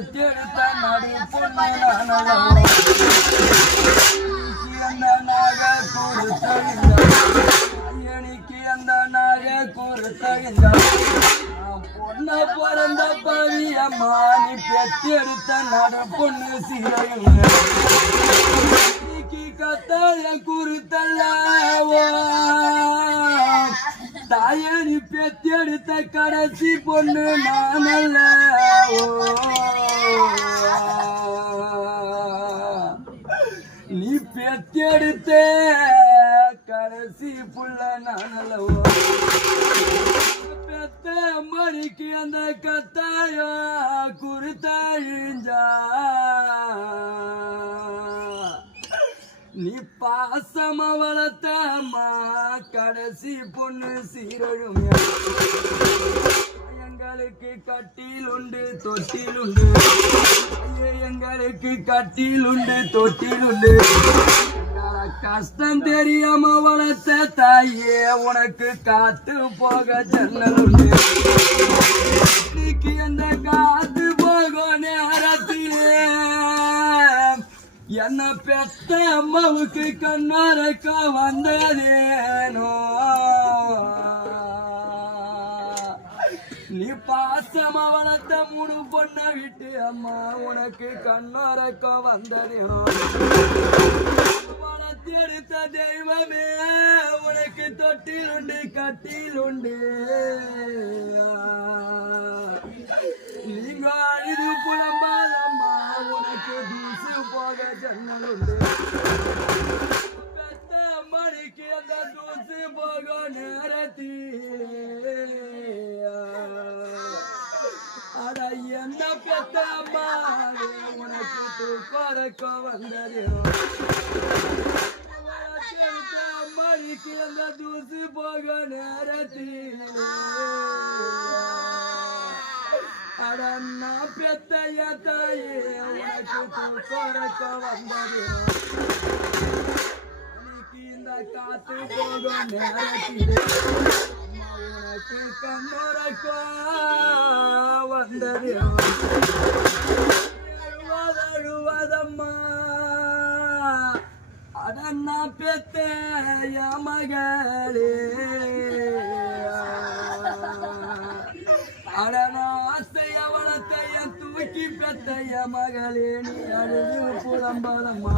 பெற்றெடுத்த நடு பொண்ணு நானல்லவோ அந்த நாக எனக்கு அந்த நாக கொடுத்த பொண்ண பிறந்த பவியம்மா நீ பெற்றெடுத்த நடு பொண்ணு சீரையும் கத்தாய குறுத்தல்லவோ தாயனி பெற்றெடுத்த கடைசி பொண்ணு நானல்லவோ நீ பெற்றெடுத்த கடைசி புள்ள நானல்லவோ பெத்த மணிக்கு அந்த கத்தாய குறுத்தாயிஞ்சா நீ பாசம வளர்த்தம்மா கடைசி பொண்ணு சீரழும் எங்களுக்கு கட்டில் உண்டு தொட்டில் உண்டு எங்களுக்கு கட்டில் உண்டு தொட்டில் உண்டு கஷ்டம் தெரியாம வளர்த்த தாயே உனக்கு காத்து போக ஜன்னல் உண்டு அந்த காத்து போக நேரத்திலே என்ன பெத்த அம்மாவுக்கு கண்ணாரக்க வந்ததேனோ நீ பாசமா வளர்த்த மூணு பொண்ண விட்டு அம்மா உனக்கு கண்ணாரக்க வந்ததேனோ வளர்த்தி எடுத்த தெய்வமே உனக்கு தொட்டில் உண்டு கட்டில் உண்டு நீங்க அழுது புலம்பாதம்மா உனக்கு தூசு போக ஜன்னல் உண்டு பெத்த மணிக்கு அந்த தூசு போக நேரத்தில் அட என்ன பெத்த அம்மா உனக்கு தூக்கறக்க வந்ததே மணிக்கு அந்த தூசு போக நேரத்தில் அடன்னா பெத்தைய தாயே உனக்கு தூக்கறக்க வந்ததே அன்னைக்கு இந்த காத்து போக நேரத்தில் உனக்கு கண்ணறக்க வந்ததே அழுவதம்மா அடன்னா பெத்தைய மகளே அடனா ஆசைய வளர்த்தைய தூக்கி பெத்தைய மகளே நீ அழுது புலம்பலம்மா